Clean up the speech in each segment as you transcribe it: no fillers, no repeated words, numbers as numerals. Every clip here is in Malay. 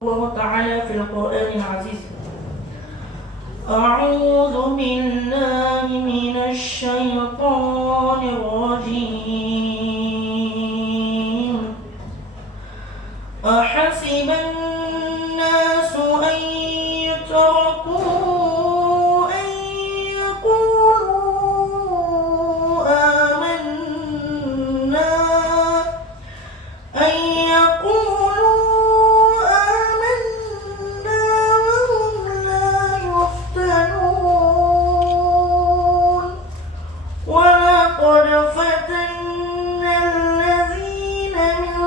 الله تعالى في القرآن العزيز. أعوذ بالله من الشيطان الرجيم. أحسب الناس أن يتركوا أن يقولوا آمنا ولقد فتنا الذين من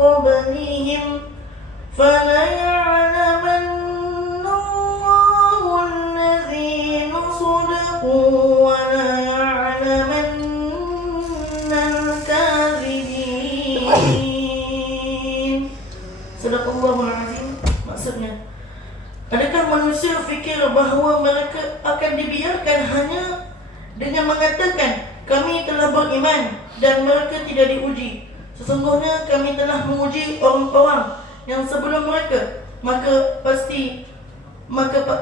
قبلهم فليعلمن الله الذين صدقوا وليعلمن الكاذبين. Sadaqallahul azim. Maksudnya, adakah manusia fikir bahawa mereka akan dibiarkan hanya dengan mengatakan kami telah beriman dan mereka tidak diuji? Sesungguhnya kami telah menguji orang-orang yang sebelum mereka, maka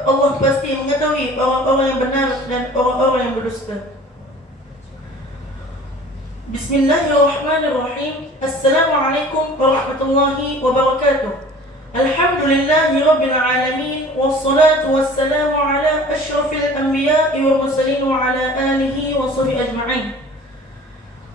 Allah pasti mengetahui orang-orang yang benar dan orang-orang yang berdusta. Bismillahirrahmanirrahim. Assalamualaikum warahmatullahi wabarakatuh. Alhamdulillahi Rabbil Alamin. Wassalatu wassalamu ala ashrafil anbiya'i wal mursalin wa ala alihi wa sahbihi ajma'in.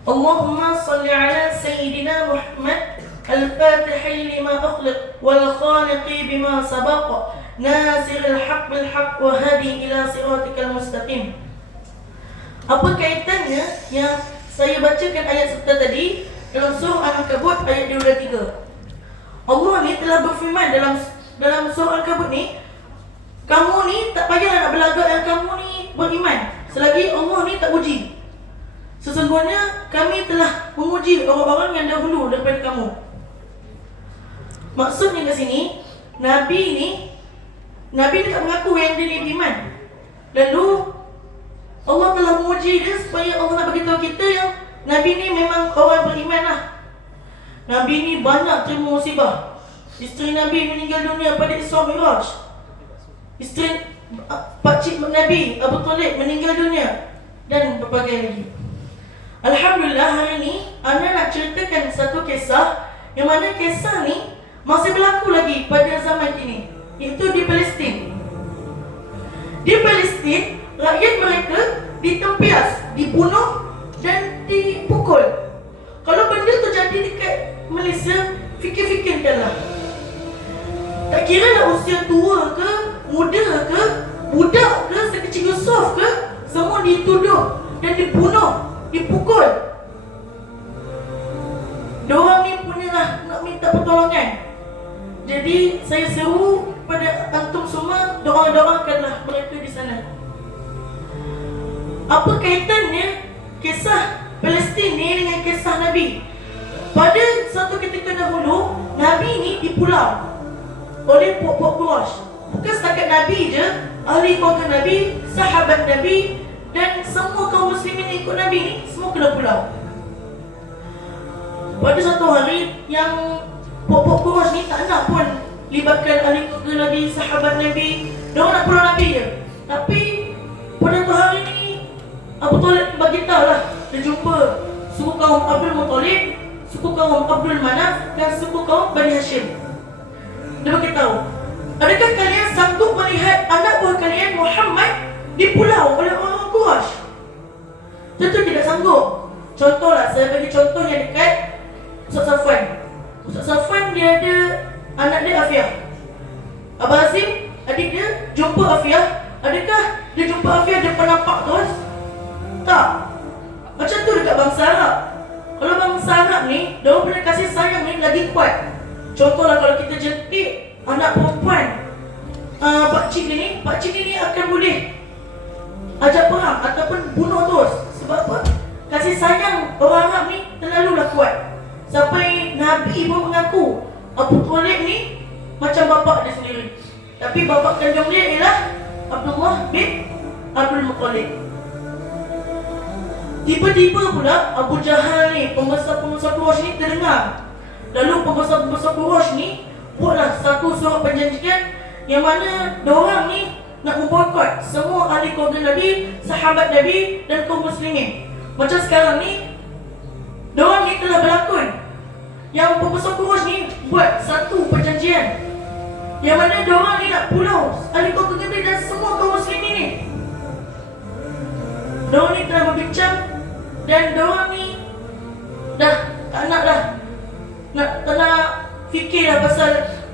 Allahumma salli ala Sayyidina Muhammad al-Fatihi lima ukhliq wal khaliqi bima sabaqa nasiril haq bil haq wa hadi ila siratikal mustaqim. Apa kaitannya yang saya bacakan ayat serta tadi dalam surah Al-Ankabut ayat 23? Allah ni telah berfirman dalam surah Al-Ankabut ni, kamu ni tak payahlah nak berlagak yang kamu ni beriman selagi Allah ni tak uji. Sesungguhnya kami telah menguji orang-orang yang dahulu daripada kamu. Maksudnya kat sini, Nabi ni tak mengaku yang dia ni beriman. Lalu Allah telah menguji dia supaya Allah nak beritahu kita yang Nabi ni memang orang beriman lah. Nabi ni banyak terima musibah. Isteri Nabi meninggal dunia pada Isra Mi'raj. Isteri pakcik Nabi Abu Talib meninggal dunia, dan berbagai lagi. Alhamdulillah, hari ni Ana nak ceritakan satu kisah yang mana kisah ni masih berlaku lagi pada zaman kini, iaitu di Palestin. Di Palestin, rakyat mereka ditempias, dibunuh dan dipukul. Kalau benda tu jadi dekat Malaysia, fikir-fikirkanlah. Tak kira lah usia tua ke, muda ke, budak ke, sekecil Yusuf ke, semua dituduh dan dibunuh, dipukul. Diorang ni punyalah nak minta pertolongan. Jadi saya seru pada antum semua, doa-doakanlah mereka di sana. Apa kaitannya kisah Palestin ni dengan kisah Nabi? Pada satu ketika dahulu, Nabi ni dipulau oleh puak-puak Quraisy. Bukan setakat Nabi je, ahli keluarga Nabi, sahabat Nabi dan semua kaum muslimin yang ikut Nabi ni semua kena pulau. Pada satu hari yang puak-puak Quraisy ni tak nak pun libatkan ahli keluarga Nabi, sahabat Nabi, diorang nak pulau Nabi je. Tapi pada satu hari ni Abu Talib bagi tahu lah, dia jumpa suku kaum Abdul Muttalib, suku kaum Abdul Manaf dan suku kaum Bani Hashim. Dia bagi tahu, adakah kalian sanggup melihat anak buah kalian Muhammad dipulau oleh orang Quraisy? Tentu tidak sanggup. Contohlah, saya bagi contoh yang dekat Ustaz Safwan. Ustaz Safwan dia ada anak dia Afiah. Abah Azim, adik dia, jumpa Afiah. Adakah dia jumpa Afiah dia nampak terus? Tak. Macam tu dekat bangsa Arab. Kalau bangsa Arab ni, diorang punya kasih sayang ni lagi kuat. Contohlah kalau kita jentik anak perempuan pakcik ni akan boleh ajak perang ataupun bunuh terus. Sebab apa? Kasih sayang orang Arab ni terlalulah kuat. Sampai Nabi pun mengaku Abu Talib ni macam bapak dia sendiri. Tapi bapak kandung dia ialah Abdullah bin Abdul Muttalib. Tiba-tiba pula Abu Jahal ni, pembesar-pembesar Quraisy ni terdengar. Lalu pembesar-pembesar Quraisy ni buatlah adalah satu surat perjanjian yang mana diorang ni nak memboikot semua ahli keluarga Nabi, sahabat Nabi dan kaum muslimin. Macam sekarang ni, diorang ni telah berlakon yang pembesar Quraisy ni buat satu perjanjian yang mana diorang ni nak pulau ahli keluarga Nabi dan semua kaum muslimin ni. Diorang ni telah berbincang dan diorang ni dah tak nak dah tak nak fikir dah pasal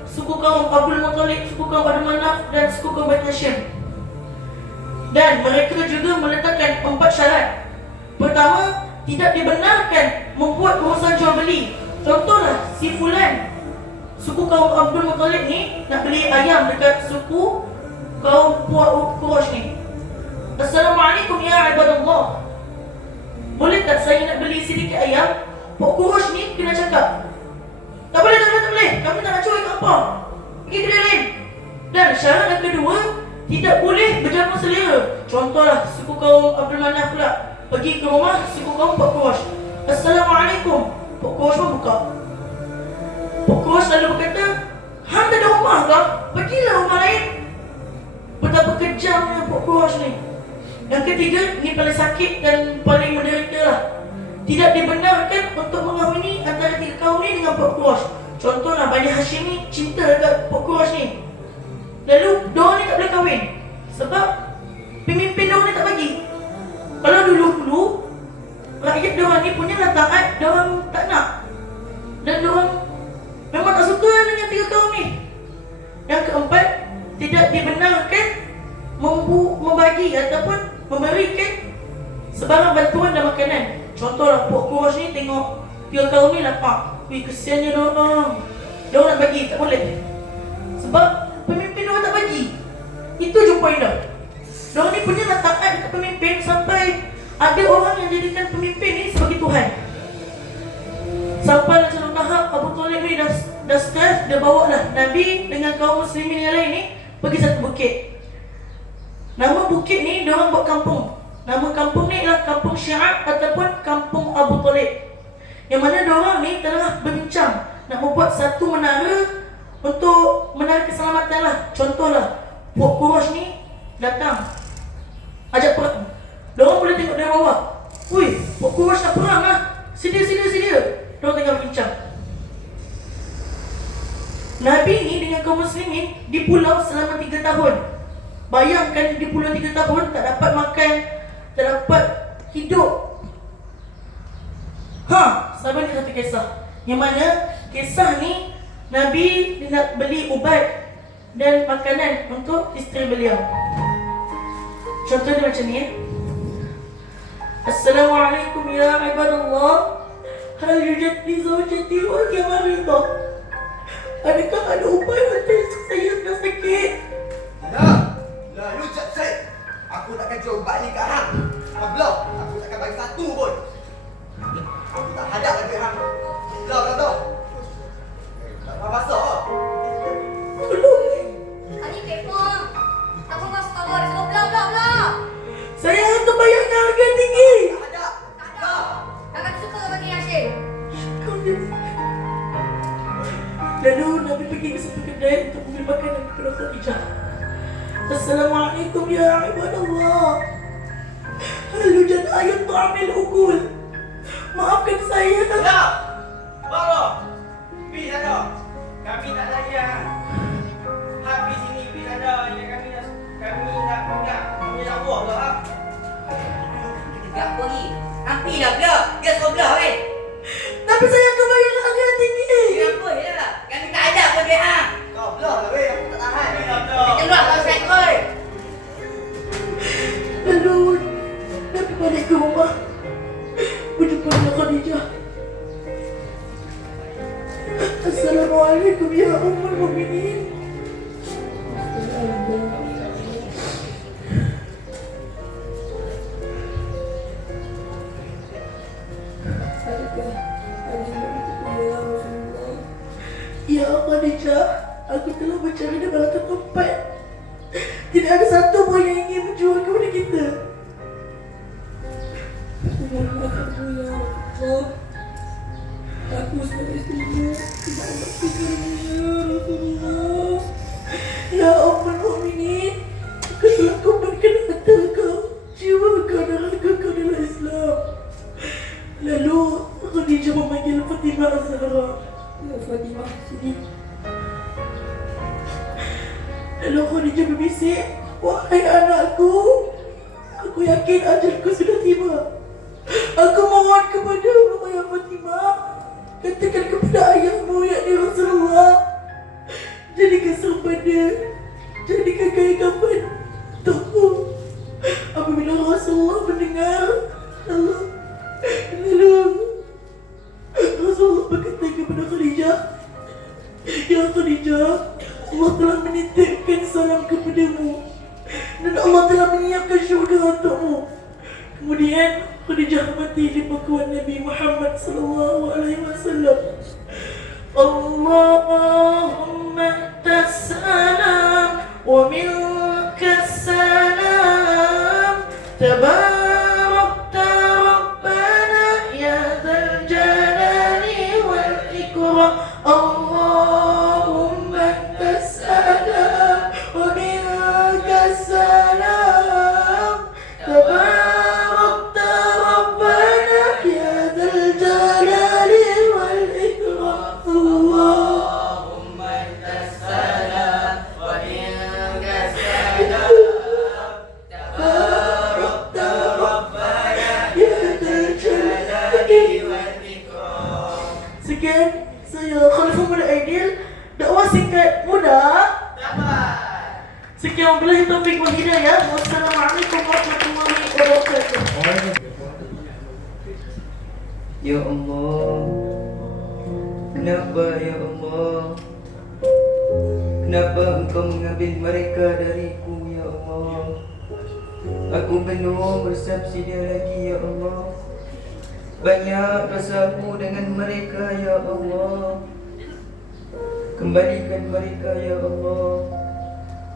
suku kaum Abdul Muttalib, suku kaum Abdul Manaf dan suku kaum Bani Hashim. Dan mereka juga meletakkan 4 syarat. Pertama, tidak dibenarkan membuat urusan jual beli. Contohlah, si fulan suku kaum Abdul Muttalib ni nak beli ayam dekat suku kaum Quraisy ni. Assalamualaikum ya ibadallah, boleh tak saya nak beli sedikit ayam? Pok Quraisy ni kena cakap, tak boleh, kami tak nak cuai ke apa, pergi kedai lain. Dan syarat yang kedua, tidak boleh berjamu selera. Contohlah, suku kaum Abdul Manaf pula pergi ke rumah suku kaum Pok Quraisy. Assalamualaikum. Pok Quraisy pun buka. Pok Quraisy lalu berkata, hang tak ada rumah ke? Pergilah rumah lain. Betapa kejamnya Pok Quraisy ni. Yang ketiga, ini paling sakit dan paling menderita lah. Tidak dibenarkan untuk mengahwini antara tiga kaum ni dengan Pok Quraisy. Contohlah, Bani Hashim ni cinta dekat Pok Quraisy ni. Lalu, diorang ni tak boleh kahwin sebab pemimpin diorang ni tak bagi. Kalau dulu-dulu rakyat diorang ni punya lah taat, diorang tak nak. Dan diorang memang tak suka dengan tiga kaum ni. Yang keempat, tidak dibenarkan membagi ataupun memberikan sebarang bantuan dan makanan. Contohlah, Pok Quraisy ni tengok tiga kaum ni lapar. Wih, kesiannya diorang. Diorang nak bagi, tak boleh. Sebab pemimpin diorang tak bagi. Itu je poin dah. Diorang ni punya lah taat dekat pemimpin sampai ada orang yang jadikan pemimpin ni sebagai Tuhan. Sampai lah satu tahap Abu Talib ni dah stres, dia bawa lah Nabi dengan kaum muslimin yang lain ni pergi satu bukit. Nama bukit ni diorang buat kampung. Nama kampung ni ialah Kampung Syi'ab ataupun Kampung Abu Talib. Yang mana diorang ni telah berbincang nak membuat satu menara untuk menara keselamatan lah. Contohlah, Pok Quraisy ni datang ajak perang. Diorang boleh tengok dari bawah. Wih, Pok Quraisy nak perang lah. Sedia. Diorang tengah bincang. Nabi ni dengan kaum muslimin di pulau selama 3 tahun. Bayangkan di pulau 3 tahun tak dapat makan, tak dapat hidup. Sabar ni satu kisah. Yang mana kisah ni Nabi nak beli ubat dan makanan untuk isteri beliau. Contohnya macam ni. Assalamualaikum ya ibadallah, hal yujad li zawjati wa maridah. Adakah ada ubat untuk isteri saya yang sakit? Lalu cak Syed, aku takkan jual ubat ni kat hang. Belum, aku takkan bagi satu pun. Aku tak hadap lagi hang. Belum. Tak pernah masuk. Tolong ni. Ani kepong. Tak pernah masuk kamar. Dia semua belum. Saya hantar bayarnya harga tinggi. Tak hadap. Belum. Kakak suka bagi Hashim. Lalu Nabi pergi ke satu kedai untuk membeli makanan kepada Khadijah. Assalamualaikum ya ibadallah, hal yujad ayat ta'amil ukul. Maafkan saya. Ya, baru. Pergi sana. Kami tak layan. Habis sini pergi sana. Kami nak minyak. Kami nak buah ke ha? Tegak apa ni? Hampir dah belah. Dia suruh belah kan? Tapi saya akan bayar harga tinggi. Kenapa ya? Kami tak ada pun dia hang. Kau belah lah weh, aku tak tahan. Keluar kau sekol. Lalu Nabi balik ke rumah, berjumpa dengan Khadijah. Assalamualaikum ya ummul mukminin. Ya Khadijah, aku telah mencari di belakang tempat. Tidak ada satu pun yang ingin menjual kepada kita. Aku sebagai istrimu tidak dapat fikirnya ya Rasulullah. Lalu Khadijah berbisik, "Wahai anakku, aku yakin ajalku sudah tiba. Aku mohon kepadamu ya Fatimah, katakan kepada ayahmu yakni Rasulullah, jadikan sempurna, jadikan kain kafan untukku." Apabila Rasulullah mendengar, lalu Rasulullah berkata kepada Khadijah, "Ya Khadijah, Allah telah menitipkan salam kepadamu dan Allah telah menyiapkan syurga untukmu." Kemudian Khadijah mati di pangkuan Nabi Muhammad sallallahu alaihi wasallam. Allahumma tassalam wa minka salam, tabarakta rabbana ya dzal jalali wal ikram. Allahumma tassalam wa minka salam, tabarakta rabbana ya dzal jalali wal ikram. Allahumma tassalam wa minka salam, tabarakta rabbana ya dzal jalali wal ikram. Sekian saya Khalifah Muda Aidil, dakwah singkat mudah. Sekian wabillahi taufiq wal hidayah. Wassalamualaikum warahmatullahi wabarakatuh. Ya Allah, kenapa ya Allah? Kenapa Engkau mengambil mereka dariku ya Allah? Aku belum bersaksinya lagi ya Allah. Banyak dosaku dengan mereka ya Allah. Kembalikan mereka ya Allah.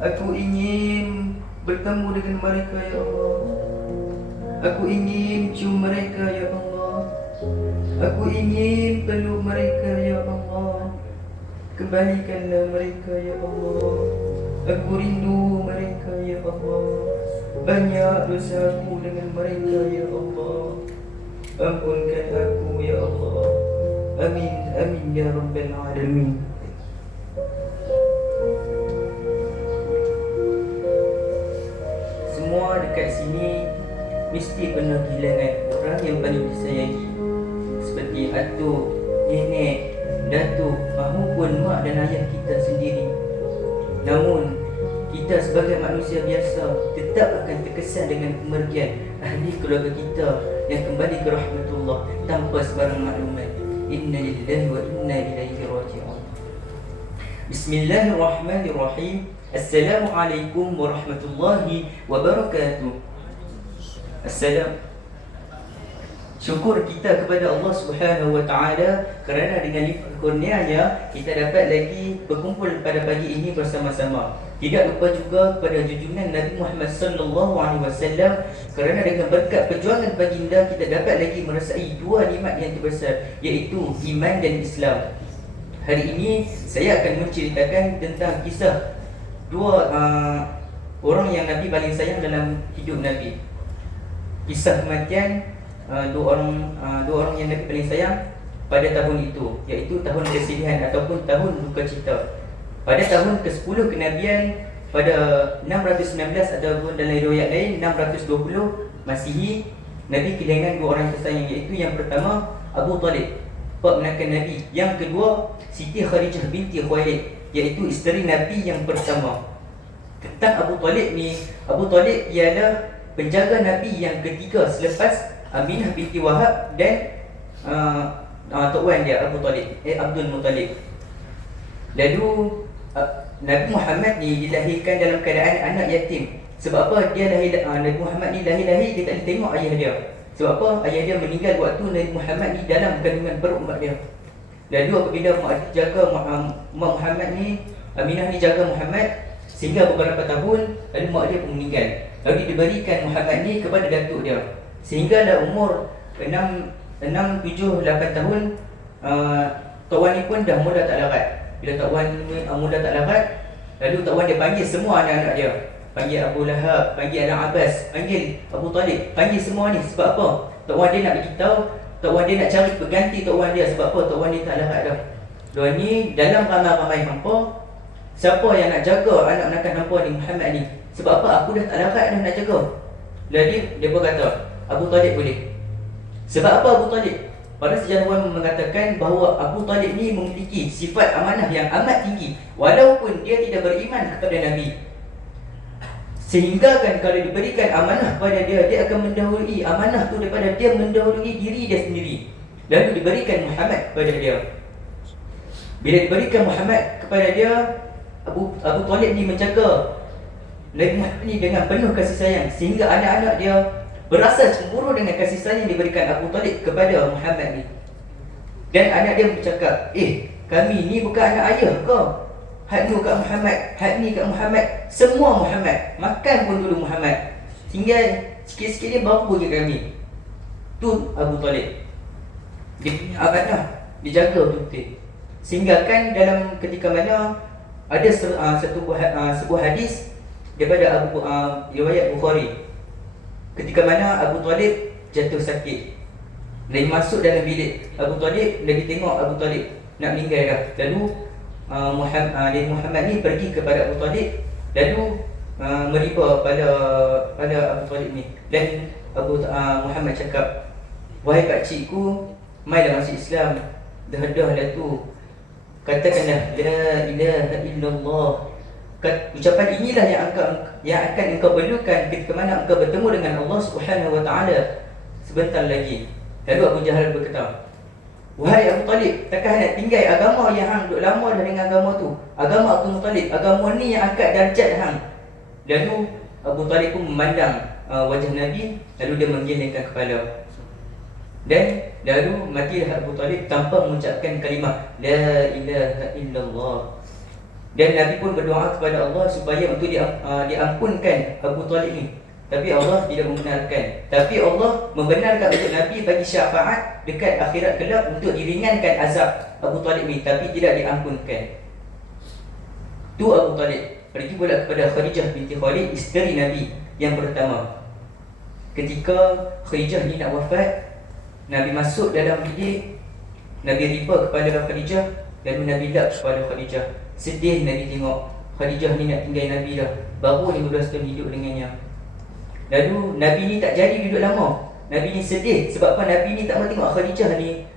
Aku ingin bertemu dengan mereka ya Allah. Aku ingin cium mereka ya Allah. Aku ingin peluk mereka ya Allah. Kembalikanlah mereka ya Allah. Aku rindu mereka ya Allah. Banyak dosaku dengan mereka ya Allah. Ampunkan aku ya Allah. Amin amin ya rabbal alamin. Semua dekat sini mesti pernah kehilangan orang yang paling disayangi, seperti atuk, nenek, datuk maupun mak dan ayah kita sendiri. Namun kita sebagai manusia biasa tetap akan terkesan dengan kemergian ahli keluarga kita yang kembali ke rahmatullah tanpa sebarang maklumat. Inna lillahi wa inna ilaihi raji'un. Bismillahirrahmanirrahim. Assalamualaikum warahmatullahi wabarakatuh. Assalam. Syukur kita kepada Allah Subhanahu wa taala kerana dengan lipat kurnianya kita dapat lagi berkumpul pada pagi ini bersama-sama. Tidak lupa juga kepada junjungan Nabi Muhammad sallallahu alaihi wasallam kerana dengan berkat perjuangan baginda kita dapat lagi merasai dua nikmat yang terbesar, iaitu iman dan Islam. Hari ini saya akan menceritakan tentang kisah dua orang yang Nabi paling sayang dalam hidup Nabi. Kisah kematian dua orang yang Nabi paling sayang pada tahun itu, iaitu tahun kesedihan ataupun tahun duka cita. Pada tahun ke-10 kenabian pada 619 ataupun dalam riwayat lain 620 Masihi, Nabi kehilangan dua orang tersayang, iaitu yang pertama Abu Talib, pak menakan Nabi. Yang kedua Siti Khadijah binti Khuwailid, iaitu isteri Nabi yang pertama. Tentang Abu Talib ni, Abu Talib ialah penjaga Nabi yang ketiga selepas Aminah binti Wahab dan tok wan dia Abu Talib, Abdul Muttalib. Lalu Nabi Muhammad ni dilahirkan dalam keadaan anak yatim. Sebab apa dia lahir, Nabi Muhammad ni lahir dia tak tengok ayah dia. Sebab apa? Ayah dia meninggal waktu Nabi Muhammad ni dalam kandungan perut mak dia. Lalu apabila mak jaga mak Muhammad ni, Aminah ni jaga Muhammad sehingga beberapa tahun, lalu mak dia pun meninggal. Lalu diberikan Muhammad ni kepada datuk dia. Sehinggalah umur 6, 7, 8 tahun, Tok Wan ni pun dah mula tak larat. Bila Tok Wan ni mula tak larat, lalu Tok Wan dia panggil semua anak-anak dia. Panggil Abu Lahab, panggil Anak Abbas, panggil Abu Talib, panggil semua ni. Sebab apa? Tok Wan dia nak beritahu, Tok Wan dia nak cari pengganti Tok Wan dia. Sebab apa? Tok Wan dia tak larat dah. Dia ni dalam ramai-ramai hampa, siapa yang nak jaga anak-anak hangpa ni Muhammad ni? Sebab apa? Aku dah tak larat dah nak jaga. Jadi dia pun kata Abu Talib boleh. Sebab apa Abu Talib? Para sejarawan mengatakan bahawa Abu Talib ni memiliki sifat amanah yang amat tinggi, walaupun dia tidak beriman kepada Nabi. Sehingga kan kalau diberikan amanah pada dia, dia akan mendahului amanah tu daripada dia mendahului diri dia sendiri. Lalu diberikan Muhammad kepada dia. Bila diberikan Muhammad kepada dia, Abu Talib ni menjaga Nabi Muhammad ni dengan penuh kasih sayang, sehingga anak-anak dia berasa cemburu dengan kasih sayang yang diberikan Abu Talib kepada Muhammad ni. Dan anak dia bercakap, kami ni bukan anak ayah ke? Hak ni kat Muhammad, hak ni kat Muhammad, semua Muhammad. Makan pun dulu Muhammad. Tinggal sikit-sikit dia baru bagi kami. Tu Abu Talib. Dia punya amanah, dia jaga betul-betul. Sehingga kan dalam ketika mana ada sebuah hadis daripada riwayat Bukhari, ketika mana Abu Talib jatuh sakit. Nabi masuk dalam bilik Abu Talib, Nabi tengok Abu Talib nak meninggal dah. Lalu Nabi Muhammad ni pergi kepada Abu Talib, lalu meriba pada Abu Talib ni. Dan Muhammad cakap, wahai pakcikku, mailah masuk Islam. Dah tu, katakanlah la ilaha illallah. Ucapan inilah yang akan engkau perlukan ketika mana engkau bertemu dengan Allah Subhanahu wa taala sebentar lagi. Lalu Abu Jahal berkata, wahai Abu Talib, takkan nak tinggal agama yang hang duk lama dah dengan agama tu? Agama Abu Talib, agama ni yang angkat darjat hang. Lalu Abu Talib pun memandang wajah Nabi, lalu dia menggelengkan kepala. Dan lalu matilah Abu Talib tanpa mengucapkan kalimah la ilaha illallah. Dan Nabi pun berdoa kepada Allah supaya untuk diampunkan Abu Talib ni. Tapi Allah tidak membenarkan. Tapi Allah membenarkan untuk Nabi bagi syafaat dekat akhirat kelak untuk diringankan azab Abu Talib ni, tapi tidak diampunkan. Tu Abu Talib. Pergi pula kepada Khadijah binti Khalid, isteri Nabi yang pertama. Ketika Khadijah ni nak wafat, Nabi masuk dalam bilik, Nabi riba kepada Khadijah, lalu Nabi lap kepada Khadijah. Sedih Nabi tengok Khadijah ni nak tinggal Nabi dah, baru 15 tahun hidup dengannya. Lalu Nabi ni tak jadi duduk lama. Nabi ni sedih sebab apa? Nabi ni tak mahu tengok Khadijah ni.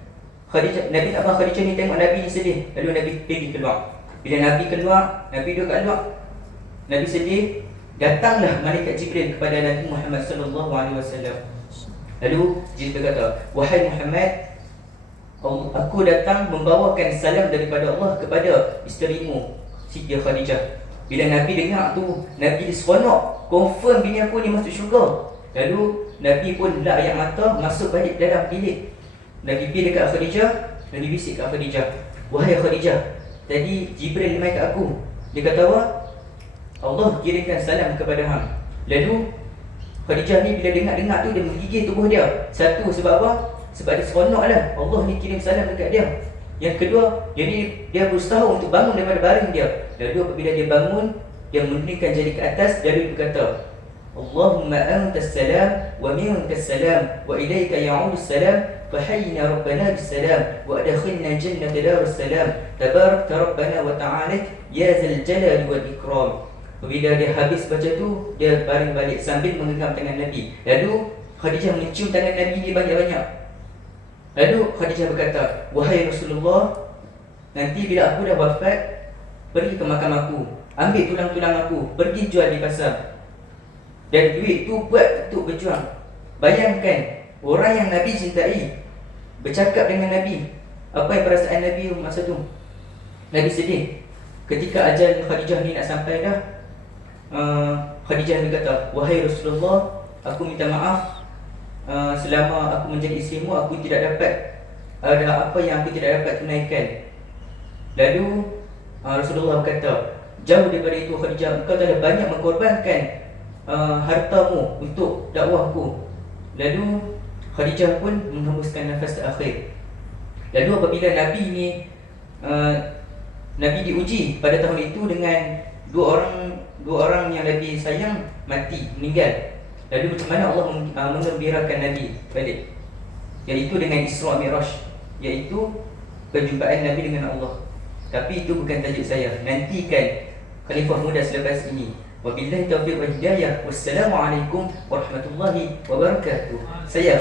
Nabi tak mahu Khadijah ni tengok Nabi ni sedih. Lalu Nabi pergi keluar. Bila Nabi keluar, Nabi duduk kat luar, Nabi sedih. Datanglah malaikat Jibril kepada Nabi Muhammad sallallahu alaihi wasallam. Lalu Jibril berkata, wahai Muhammad, aku datang membawakan salam daripada Allah kepada isterimu, Siti Khadijah. Bila Nabi dengar tu, Nabi seronok, confirm bini aku ni masuk syurga. Lalu Nabi pun lak air mata, masuk balik dalam bilik. Nabi pergi dekat Khadijah, Nabi bisik kat Khadijah, wahai Khadijah, tadi Jibril mai kat aku. Dia kata apa? Allah kirimkan salam kepada hang. Lalu Khadijah ni bila dengar tu, dia menggigil tubuh dia. Satu, sebab apa? Sebab dia seronok lah, Allah ni kirim salam dekat dia. Yang kedua, dia berusaha untuk bangun daripada baring dia. Lalu apabila dia bangun, dia menundukkan jari ke atas, lalu dia berkata, Allahumma antas salam wa minkas salam wa ilaika ya'udus salam fahayyina rabbana bis salam wa adkhilna jannata darus salam tabarakta rabbana wa ta'ala ya zal jalali wal ikram. Bila dia habis baca tu, dia baring balik sambil menggenggam tangan Nabi. Lalu Khadijah mencium tangan Nabi ni banyak-banyak. Lalu Khadijah berkata, wahai Rasulullah, nanti bila aku dah wafat, pergi ke makam aku, ambil tulang-tulang aku, pergi jual di pasar. Dan duit tu buat untuk berjuang. Bayangkan, orang yang Nabi cintai bercakap dengan Nabi. Apa yang perasaan Nabi masa tu? Nabi sedih. Ketika ajal Khadijah ni nak sampai dah, Khadijah berkata, wahai Rasulullah, aku minta maaf, selama aku menjadi isterimu, aku tidak dapat, ada apa yang aku tidak dapat tunaikan. Lalu Rasulullah berkata, jauh daripada itu Khadijah, engkau telah banyak mengorbankan hartamu untuk dakwahku. Lalu Khadijah pun menghembuskan nafas terakhir. Lalu apabila Nabi ni Nabi diuji pada tahun itu dengan dua orang yang Nabi sayang mati, meninggal. Lalu macam mana Allah mengembirakan Nabi balik? Iaitu dengan Isra' Mi'raj, iaitu perjumpaan Nabi dengan Allah. Tapi itu bukan tajuk saya. Nantikan khalifah muda selepas ini. Wabillahi taufiq wal hidayah. Wassalamualaikum warahmatullahi wabarakatuh. Saya